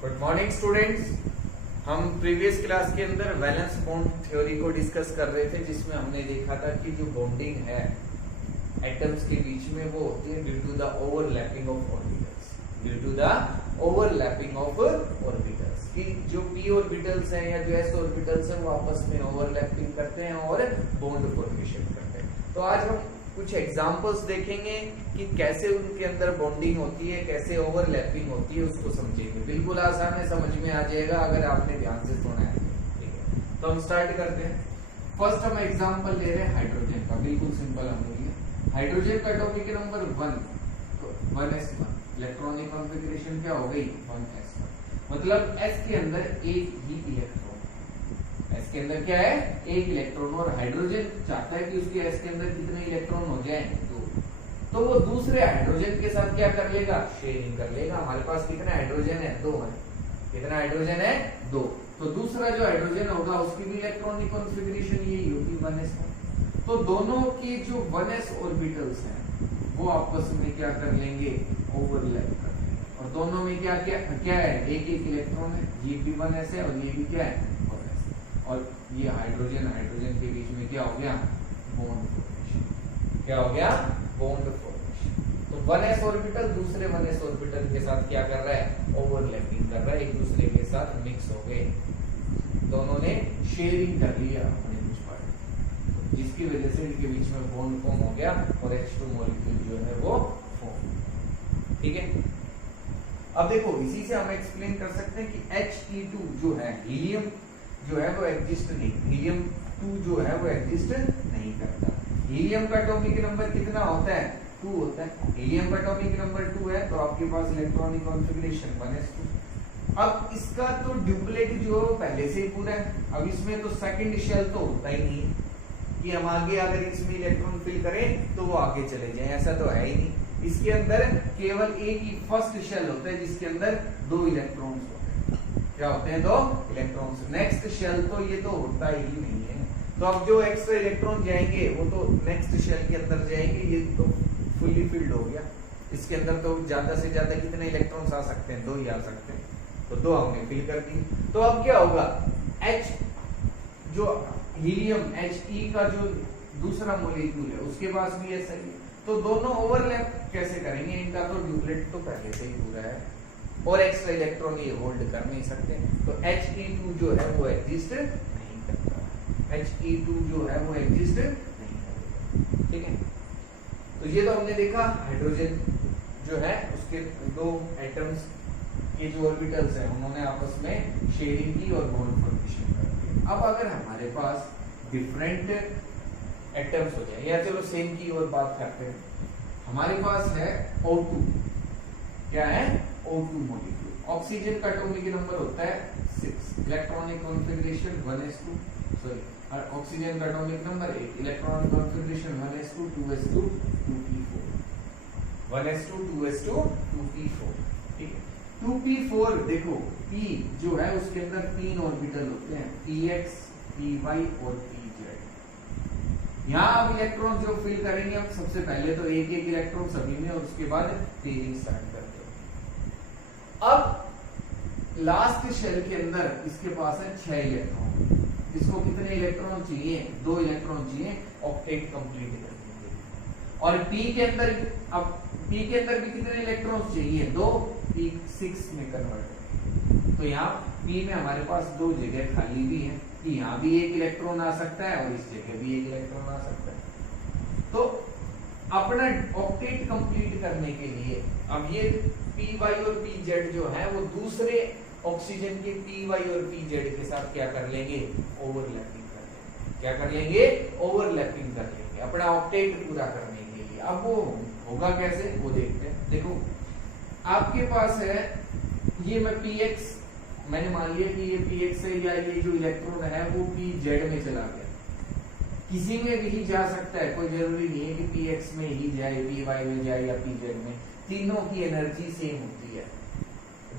Good morning students. हम previous class के अंदर वैलेंस बॉन्ड थ्योरी को डिस्कस कर रहे थे, जिसमें हमने देखा था कि जो बॉन्डिंग है एटम्स के बीच में वो होती है due to the overlapping of orbitals. Due to the overlapping of orbitals कि जो p ऑर्बिटल्स हैं या जो s ऑर्बिटल्स हैं वो आपस में ओवरलैपिंग करते हैं और बॉन्ड फॉर्मेशन करते हैं। तो आज हम कुछ एग्जांपल्स देखेंगे कि कैसे उनके अंदर बॉन्डिंग होती है, कैसे ओवरलैपिंग होती है, उसको समझेंगे। बिल्कुल आसान है, समझ में आ जाएगा अगर आपने ध्यान से सुना है। ठीक है, तो हम स्टार्ट करते हैं। फर्स्ट हम एग्जांपल ले रहे हैं हाइड्रोजन का। बिल्कुल सिंपल हम लेंगे हाइड्रोजन का एटॉमिक नंबर 1, तो 1s1। इलेक्ट्रॉनिक कॉन्फ़िगरेशन क्या हो गई 1s1। मतलब s के अंदर एक ही इलेक्ट्रॉन, s के अंदर क्या है एक इलेक्ट्रॉन, और हाइड्रोजन चाहता है कि उसके s के अंदर कितने इलेक्ट्रॉन हो जाएं 2। तो वो दूसरे हाइड्रोजन के साथ क्या कर लेगा, शेयरिंग कर लेगा। हमारे पास कितना हाइड्रोजन है 2 है। कितना हाइड्रोजन है 2। तो दूसरा जो हाइड्रोजन होगा उसकी भी इलेक्ट्रॉनिक कॉन्फ़िगरेशन यही होगी 1s1। तो दोनों की जो 1s ऑर्बिटल्स हैं वो आपस में क्या कर लेंगे, ओवरलैप कर लेंगे। और दोनों में क्या क्या क्या है, एक एक इलेक्ट्रॉन है। ये भी 1s है और ये भी क्या है 1s। और ये हाइड्रोजन हाइड्रोजन के बीच में क्या हो गया, बॉन्ड फॉर्मेशन। क्या हो गया, बॉन्ड फॉर्मेशन। तो 1s ऑर्बिटल दूसरे 1s ऑर्बिटल के साथ क्या कर रहा है, ओवरलैपिंग कर रहा है, एक दूसरे के साथ मिक्स हो गए। दोनों ने शेयरिंग कर लिया अपने कुछ पार्ट, जिसकी वजह से इनके बीच में बॉन्ड फॉर्म हो गया और H2 मॉलिक्यूल जो है वो फॉर्म। ठीक है, अब देखो इसी से हम एक्सप्लेन कर सकते हैं कि He2 जो है, हीलियम जो है वो एग्जिस्ट नहीं, हीलियम 2 जो है वो एग्जिस्ट नहीं करता। हीलियम का एटॉमिक नंबर कितना होता है 2 होता है। हीलियम का एटॉमिक नंबर 2 है, तो आपके पास इलेक्ट्रॉनिक कॉन्फ़िगरेशन 1s2। अब इसका तो ड्यूप्लेट जो है पहले से ही पूरा है। अब इसमें तो सेकंड शेल तो होता ही नहीं है कि हम आगे अगर इसमें इलेक्ट्रॉन फिल करें तो वो आगे चले जाएं, ऐसा तो है ही नहीं। इसके अंदर केवल एक ही फर्स्ट शेल होता है जिसके अंदर 2 इलेक्ट्रॉन्स होते हैं। क्या होते हैं, 2 इलेक्ट्रॉन्स। नेक्स्ट शेल तो ये तो होता ही नहीं है। तो अब जो एक्स्ट्रा इलेक्ट्रॉन जाएंगे वो तो नेक्स्ट शेल के अंदर जाएंगे। ये तो फुल्ली फिल्ड हो गया। इसके अंदर तो ज्यादा से ज्यादा कितने इलेक्ट्रॉन्स आ सकते हैं, 2 ही आ सकते हैं। तो 2 हमने फिल कर दी। तो अब क्या होगा, H जो हीलियम He का जो दूसरा मॉलिक्यूल है उसके पास भी ऐसा ही है। तो दोनों ओवरलैप कैसे करेंगे, इनका तो ड्यूप्लेट तो पहले से ही पूरा है और एक्स्ट्रा इलेक्ट्रॉन ये होल्ड कर नहीं सकते। तो He2 जो है वो एग्जिस्ट नहीं करता। He2 जो है वो एग्जिस्ट नहीं करता। ठीक है, तो ये तो हमने देखा हाइड्रोजन जो है उसके 2 एटम्स के जो ऑर्बिटल्स हैं उन्होंने आपस में शेयरिंग की और बॉन्ड फॉर्मेशन कर दिया। अब अगर हमारे पास डिफरेंट एटम्स हो जाए, या चलो सेम की और बात करते हैं। हमारे पास है O2। क्या है, O2 मॉलिक्यूल। ऑक्सीजन का एटॉमिक नंबर होता है 6, इलेक्ट्रॉनिक कॉन्फ़िगरेशन 1s2। सॉरी, और ऑक्सीजन का atomic number 8, electronic configuration 1s2 2s2 2p4। 1s2 2s2 2p4। ठीक है, 2p4 देखो p जो है उसके अंदर 3 ऑर्बिटल होते हैं, px py और pz। यहाँ अब इलेक्ट्रॉन जो फिल करेंगे हम सबसे पहले तो एक एक इलेक्ट्रॉन सभी में, और उसके बाद पेयरिंग स्टार्ट करते हैं। अब लास्ट शेल के अंदर इसके पास है 6 इलेक्ट्रॉन। इसको कितने इलेक्ट्रॉन चाहिए, 2 इलेक्ट्रॉन चाहिए ऑक्टेट कंप्लीट करने के लिए। और p के अंदर, अब p के अंदर भी कितने इलेक्ट्रॉन चाहिए, 2, p 6 में कन्वर्ट करेंगे। तो यहाँ p में हमारे पास 2 जगह खाली भी है कि यहाँ भी एक इलेक्ट्रॉन आ सकता है और इस जगह भी एक इलेक्ट्रॉन आ सकता है। तो अपना ऑक्टेट कंप्लीट करने के लिए अब ये py और pz जो है वो दूसरे ऑक्सीजन के py और pz के साथ क्या कर लेंगे, ओवरलैपिंग कर लेंगे। क्या कर लेंगे, ओवरलैपिंग कर लेंगे अपना ऑक्टेट पूरा करने के लिए। अब वो होगा कैसे, वो देखते हैं। देखो आपके पास है ये, मैं px मैंने मान लिया कि ये px है, या ये जो इलेक्ट्रॉन है वो pz में चला गया। किसी में भी जा सकता है, कोई जरूरी नहीं है कि px में ही जाए, py में जाए या pz में। तीनों की एनर्जी सेम होती है।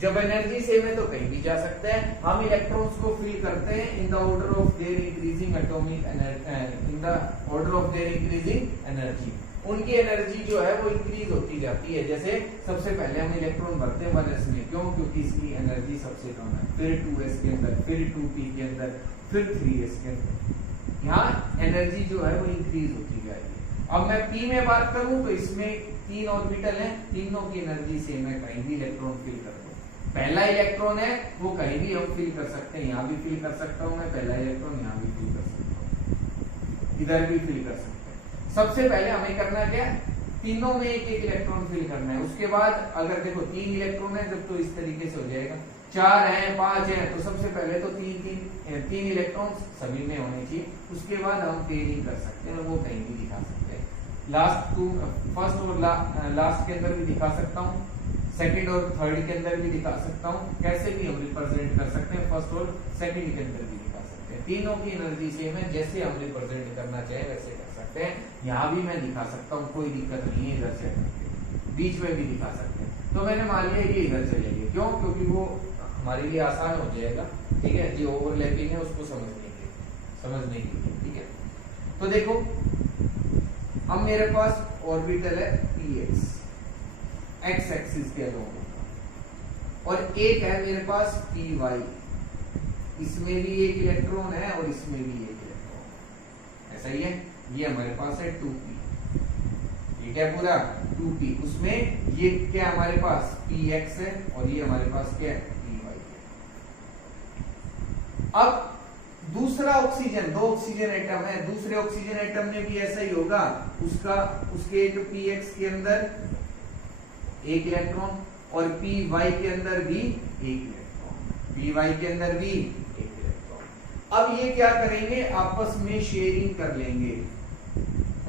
जब एनर्जी सेम है तो कहीं भी जा सकता है। हम इलेक्ट्रॉन्स को फिल करते हैं in the order of their increasing atomic energy, in the order of their increasing energy. उनकी एनर्जी जो है वो इंक्रीज होती जाती है। जैसे सबसे पहले हम इलेक्ट्रॉन भरते हैं 1s में, क्यों? क्योंकि इसकी एनर्जी सबसे कम है, फिर 2s के अंदर, फिर 2p के अंदर, फिर 3s के अंदर। यहाँ एनर्जी जो है वो इंक्रीज होती जाएगी। अब मैं p में बात करूं तो इसमें 3 ऑर्बिटल हैं, तीनों की एनर्जी सेम है, कहीं भी इलेक्ट्रॉन फिल कर दो। पहला इलेक्ट्रॉन है वो कहीं भी हम फिल कर सकते हैं, यहाँ भी फिल कर सकता हूँ मैं, पहला इलेक्ट्रॉन यहाँ भी फिल कर सकता हूँ, इधर भी फिल कर सकते हैं। सबसे पहले हमें करना क्या है, तीनों में एक एक इलेक्ट्रॉन फिल करना है। उसके बाद अगर देखो 3 इलेक्ट्रॉन है जब, तो इस तरीके से हो जाएगा। 4 है, 5 है, तो सबसे पहले तो तीन इलेक्ट्रॉन सभी में होने चाहिए। उसके बाद हम पेयरिंग कर सकते हैं, वो कहीं भी दिखा सकते हैं। फर्स्ट और लास्ट के अंदर भी दिखा सकता हूँ, सेकंड और थर्ड के अंदर भी दिखा सकता हूँ, कैसे भी हम रिप्रेजेंट कर सकते हैं। फर्स्ट और सेकंड के अंदर भी दिखा सकते हैं। तीनों की एनर्जी सेम है, जैसे हम रिप्रेजेंट करना चाहे वैसे कर सकते हैं। यहाँ भी मैं दिखा सकता हूँ, कोई दिक्कत नहीं है, इधर से बीच में भी दिखा सकते हैं। तो मैंने मान लिया ये इधर चले गए, क्यों? क्योंकि वो हमारे लिए आसान हो जाएगा। ठीक है, जो ओवरलैपिंग है उसको समझने के लिए। ठीक है, तो देखो अब मेरे पास ऑर्बिटल है px, x एक्सिस के अलोंग, और एक है मेरे पास py, इसमें भी एक इलेक्ट्रॉन है और इसमें भी एक इलेक्ट्रॉन है। ऐसा ही है। ये हमारे पास है 2p, ये क्या पूरा 2p, उसमें ये क्या हमारे पास px है और ये हमारे पास क्या है py है। अब दूसरा ऑक्सीजन, 2 ऑक्सीजन एटम है, दूसरे ऑक्सीजन एटम में भी ऐसा ही होगा। उसके एक px के अंदर एक इलेक्ट्रॉन और py के अंदर भी एक इलेक्ट्रॉन, py के अंदर भी एक इलेक्ट्रॉन। अब ये क्या करेंगे, आपस में शेयरिंग कर लेंगे,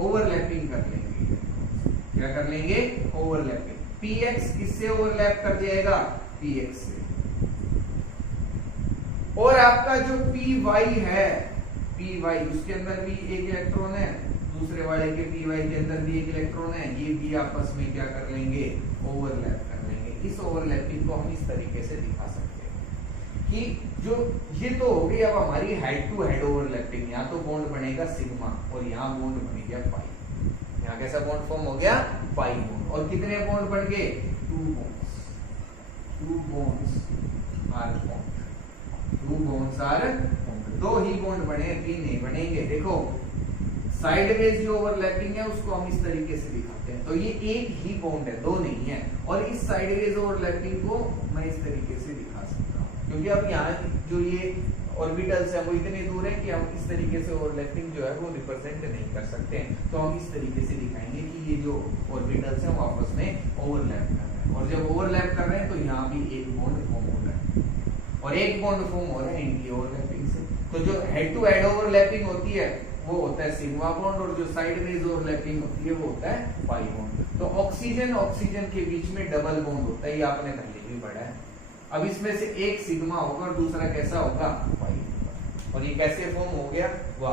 ओवरलैपिंग कर लेंगे। क्या कर लेंगे? ओवरलैपिंग। px किससे ओवरलैप कर जाएगा? px से। और आपका जो py है, py उसके अंदर भी एक इलेक्ट्रॉन है, दूसरे वाले के py के अंदर भी एक इलेक्ट्रॉन है, ये भी आपस में क्या कर लेंगे? ओवरलैप कर लेंगे। इस ओवरलैपिंग को हम इस तरीके से दिखा सकते हैं कि जो ये तो हो गई अब हमारी हेड टू हेड ओवरलैपिंग। यहाँ तो बॉन्ड बनेगा सिग्मा और यहाँ बॉन्ड बन गया पाई। यहाँ कैसा बॉन्ड फॉर्म हो गया? Pi bond. और कितने बॉन्ड बन गए? 2 bonds are form. 2 bonds are, 2 ही बॉन्ड बने, 3 नहीं बनेंगे। देखो साइडवेज जो ओवरलैपिंग है उसको हम इस तरीके से दिखाते हैं, तो ये एक ही बॉन्ड है, 2 नहीं है। और इस साइडवेज ओवरलैपिंग को मैं इस तरीके से दिखा सकता हूँ, क्योंकि अब यहाँ जो ये ऑर्बिटल्स है वो इतने दूर है कि हम इस तरीके से ओवरलैपिंग जो है वो रिप्रेजेंट नहीं कर सकते हैं। तो हम इस तरीके से दिखाएंगे कि ये जो ऑर्बिटल्स है वो आपस में ओवरलैप कर रहे हैं, और जब ओवरलैप कर रहे हैं तो यहाँ भी एक बॉन्ड फॉर्म हो रहा है और एक बॉन्ड फॉर्म हो रहा है इनकी ओवरलैपिंग से। तो जो हेड टू हेड ओवरलैपिंग होती है वो होता है सिग्मा बॉन्ड, और जो साइडवेज ओवरलैपिंग होती है वो होता है पाई बॉन्ड। तो ऑक्सीजन के बीच में डबल बॉन्ड होता है, ये आपने पहले भी पढ़ा है। अब इसमें से एक सिग्मा होगा और दूसरा कैसा होगा? पाई होगा। और ये कैसे फॉर्म हो गया वो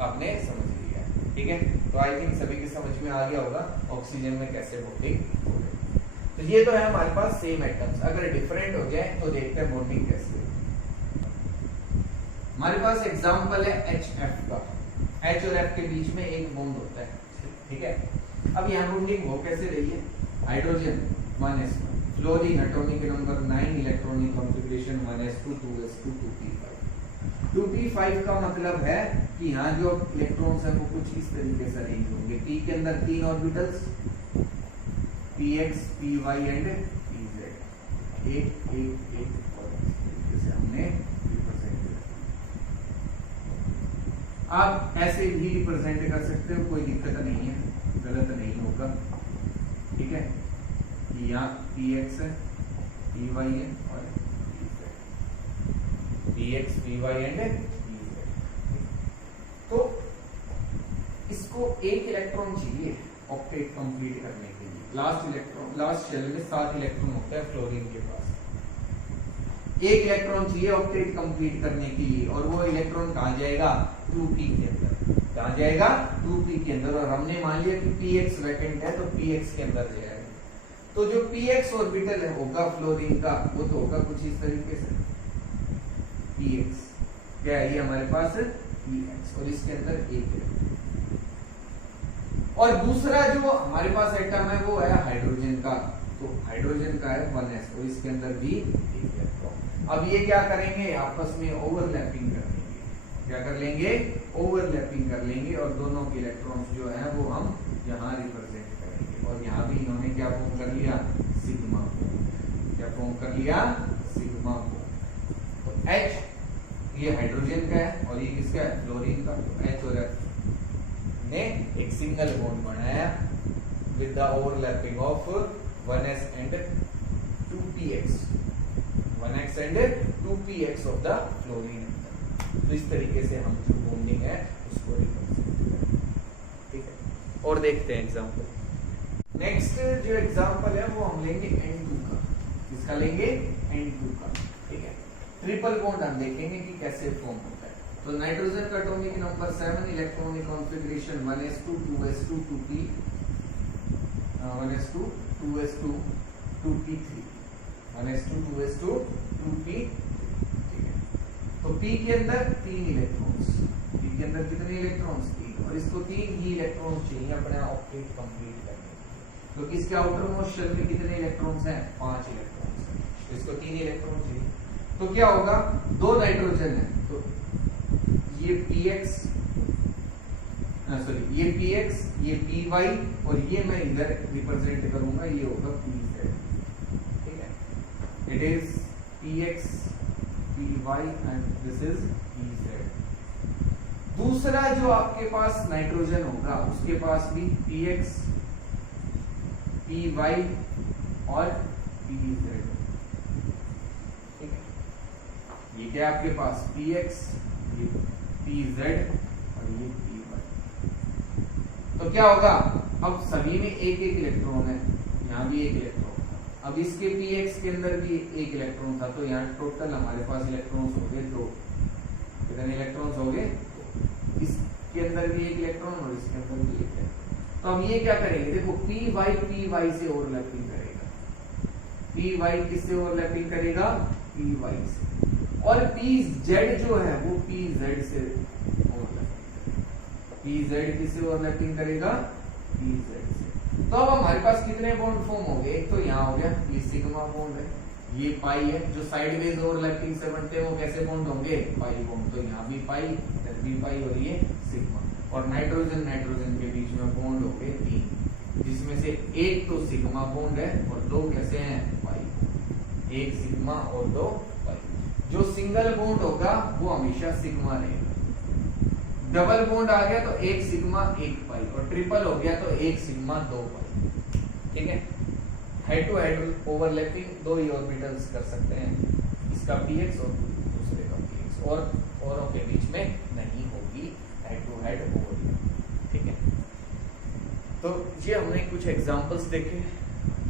आपने समझ लिया। ठीक है, तो आई थिंक सभी की समझ में आ गया होगा ऑक्सीजन में कैसे बॉन्डिंग हो रही है। तो ये तो है हमारे पास सेम एटम्स। अगर डिफरेंट हो जाए तो देखते हैं बॉन्डिंग कैसे। हमारे पास एग्जांपल है HF का। H और F के बीच में एक बॉन्ड होता है। ठीक है, अब यहाँ बॉन्डिंग हो कैसे रही है? Hydrogen 1s1, fluorine atomic number 9, electronic configuration 1s2 2s2 2p5। 2p5 का मतलब है कि यहाँ जो इलेक्ट्रॉन्स हैं वो कुछ इस तरीके से अरेंज होंगे। p के अंदर 3 orbitals, px, py and pz, एक जैसे हमने रिप्रेजेंट किया। आप ऐसे भी रिप्रेजेंट कर सकते हो, कोई दिक्कत नहीं है, गलत नहीं होगा। ठीक है, यहाँ px है, py है और px, py एंड pz। तो इसको एक इलेक्ट्रॉन चाहिए ऑक्टेट कंप्लीट करने के लिए। लास्ट शेल में 7 इलेक्ट्रॉन होता है फ्लोरीन के पास। एक इलेक्ट्रॉन चाहिए ऑक्टेट कंप्लीट करने के लिए, और वो इलेक्ट्रॉन कहाँ जाएगा? 2p के अंदर। कहाँ जाएगा? 2p के अंदर। और हमने मान लिया कि px वैकेंट है तो px के अंदर जाएगा। तो जो px ऑर्बिटल है होगा फ्लोरीन का, वो तो होगा कुछ इस तरीके से। px क्या है? ये हमारे पास px, और इसके अंदर एक इलेक्ट्रॉन। और दूसरा जो हमारे पास एटम है वो है हाइड्रोजन का, तो हाइड्रोजन का है 1s और इसके अंदर भी एक इलेक्ट्रॉन। अब ये क्या करेंगे, आपस में ओवरलैपिंग कर लेंगे, क्या कर लेंगे, ओवरलैपिंग कर लेंगे और दोनों के इलेक्ट्रॉन्स जो है वो हम यहाँ रिप्रेजेंट करेंगे और यहाँ भी इन्होंने क्या फॉर्म कर लिया, सिग्मा बॉन्ड। क्या फॉर्म कर लिया, सिग्मा बॉन्ड। तो H ये हाइड्रोजन का है और ये किसका है, फ्लोरीन का। तो H और F ने एक सिंगल बॉन्ड बनाया with the overlapping of 1s and 2px, 1x and 2px of the fluorine. तो इस तरीके से हम जो बॉन्डिंग है उसको रिप्रेजेंट करेंगे, ठीक है। और देखते हैं एग्जांपल। नेक्स्ट जो एग्जांपल है वो हम लेंगे N2 का। किसका लेंगे, N2 का, ठीक है। ट्रिपल बॉन्ड हम देखेंगे कि कैसे फॉर्म होता है। तो नाइट्रोजन का atomic number 7, electronic configuration 1s2 2s2 2p 1s2 2s2 2p3 1s2 2s2 2p, ठीक है। तो p के अंदर 3 इलेक्ट्रॉन्स, p के अंदर कितने इलेक्ट्रॉन्स, 3, और इसको 3 ही इलेक्ट्रॉन्स चाहिए अपने ऑक्टेट कंप्लीट करने के लिए। तो इसके आउटर मोस्ट शेल में कितने इलेक्ट्रॉन्स हैं, 5 इलेक्ट्रॉन्स हैं, तो इसको 3 इलेक्ट्रॉन चाहिए। तो क्या होगा, 2 नाइट्रोजन है तो ये px सॉरी ये px ये py और ये मैं इधर रिप्रेजेंट करूंगा, ये होगा pz, ठीक है। It is px py and this is pz। दूसरा जो आपके पास नाइट्रोजन होगा उसके पास भी px py और pz, ठीक है। ये क्या है आपके पास, px ये pz और ये py। तो क्या होगा, अब सभी में एक एक इलेक्ट्रॉन है, यहाँ भी एक इलेक्ट्रॉन था। अब इसके px के अंदर भी एक इलेक्ट्रॉन था, तो यहाँ टोटल हमारे पास इलेक्ट्रॉन्स हो गए 2। कितने इलेक्ट्रॉन्स हो गए, इसके अंदर भी एक इलेक्ट्रॉन और इसके अंदर भी एक इलेक्ट्रॉन। तो अब ये क्या करेंगे, देखो py से ओवरलैपिंग करेगा, py किससे ओवरलैपिंग करेगा, py से, और pz जो है वो pz से pz किससे ओवरलैपिंग करेगा, pz से। तो अब हमारे पास कितने बॉन्ड फॉर्म हो गए, एक तो यहाँ हो गया, ये सिग्मा बॉन्ड है, ये पाई है, जो साइडवेज ओवरलैपिंग से बनते हैं वो कैसे बॉन्ड होंगे, पाई बॉन्ड। तो यहाँ भी पाई, इधर भी पाई और ये सिग्मा। और नाइट्रोजन नाइट्रोजन के बीच में बॉन्ड हो गए 3, जिसमें से एक तो सिग्मा बॉन्ड है और 2 कैसे हैं, पाई। एक सिग्मा और 2 पाई। जो सिंगल बॉन्ड होगा वो हमेशा सिग्मा रहेगा, डबल बॉन्ड आ गया तो एक सिग्मा एक पाई, और ट्रिपल हो गया तो एक सिग्मा 2 पाई, ठीक है। हेड टू हेड ओवरलैपिंग 2 ही ऑर्बिटल्स कर सकते हैं, इसका px और दूसरे का px, और औरों के बीच में नहीं होगी हेड टू हेड ओवरलैपिंग, ठीक है। तो ये हमने कुछ एग्जांपल्स देखे,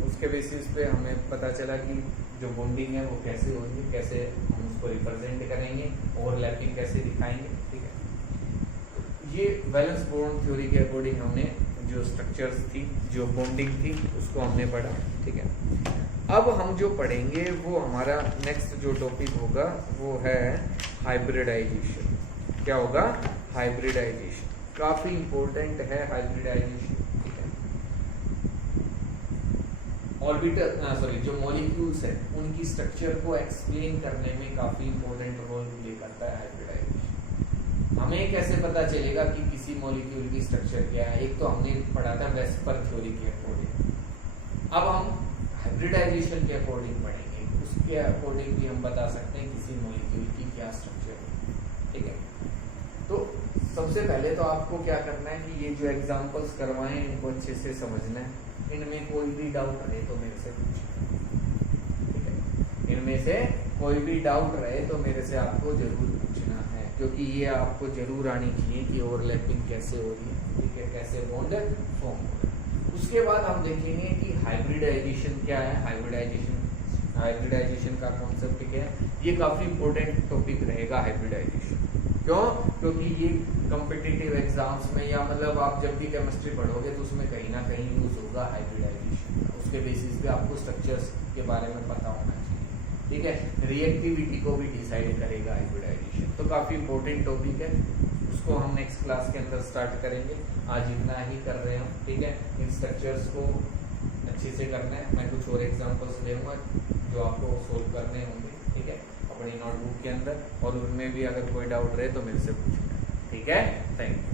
उसके बेसिस पे हमें पता चला कि जो बॉन्डिंग है वो कैसे होगी, कैसे हम उसको रिप्रेजेंट करेंगे, ओवरलैपिंग कैसे दिखाएंगे, ठीक है। ये वैलेंस बॉन्ड थ्योरी के अकॉर्डिंग हमने जो स्ट्रक्चर्स थी, जो बॉन्डिंग थी, उसको हमने पढ़ा, ठीक है। अब हम जो पढ़ेंगे वो हमारा नेक्स्ट जो टॉपिक होगा वो है हाइब्रिडाइजेशन। क्या होगा, हाइब्रिडाइजेशन। काफी इंपॉर्टेंट है हाइब्रिडाइजेशन, ठीक है। ऑर्बिटल जो मॉलिक्यूल्स है उनकी स्ट्रक्चर को एक्सप्लेन करने में काफी इंपॉर्टेंट रोल प्ले करता है हाइब्रिडाइजेशन। हमें कैसे पता चलेगा कि किसी मॉलिक्यूल की स्ट्रक्चर क्या है, एक तो हमने पढ़ा था वेस्पर थ्योरी के अकॉर्डिंग, अब हम हाइब्रिडाइजेशन के अकॉर्डिंग पढ़ेंगे, उसके अकॉर्डिंग भी हम बता सकते हैं किसी मॉलिक्यूल की क्या स्ट्रक्चर है, ठीक है। तो सबसे पहले तो आपको क्या करना है कि ये जो एग्जांपल्स करवाएं इनको अच्छे से समझना है, इनमें कोई भी डाउट रहे तो मेरे से पूछना, ठीक है। इनमें से कोई भी डाउट रहे तो मेरे से आपको जरूर पूछना है, क्योंकि ये आपको जरूर आनी चाहिए कि ओवरलैपिंग कैसे हो रही है, ठीक है, कैसे बॉन्ड फॉर्म हो रहा है। उसके बाद हम देखेंगे कि हाइब्रिडाइजेशन क्या है, हाइब्रिडाइजेशन का कॉन्सेप्ट क्या है। ये काफी इंपॉर्टेंट टॉपिक रहेगा हाइब्रिडाइजेशन। क्यों, क्योंकि ये कॉम्पिटिटिव एग्जाम्स में या मतलब आप जब भी केमिस्ट्री पढ़ोगे तो उसमें कहीं ना कहीं यूज होगा हाइब्रिडाइजेशन। उसके बेसिस पे आपको स्ट्रक्चर्स के बारे में पता होना चाहिए, ठीक है। रिएक्टिविटी को भी डिसाइड करेगा हाइब्रिडाइजेशन, तो काफी इंपॉर्टेंट टॉपिक है। उसको हम नेक्स्ट क्लास के अंदर स्टार्ट करेंगे। आज इतना ही कर रहे हैं हम, ठीक है। इन स्ट्रक्चर्स को अच्छे से करना है। मैं कुछ और एग्जांपल्स दूंगा जो आपको सोल्व करने होंगे, ठीक है, अपनी नोटबुक के अंदर, और उनमें भी अगर कोई डाउट रहे तो मेरे से पूछना, ठीक है। Thank you.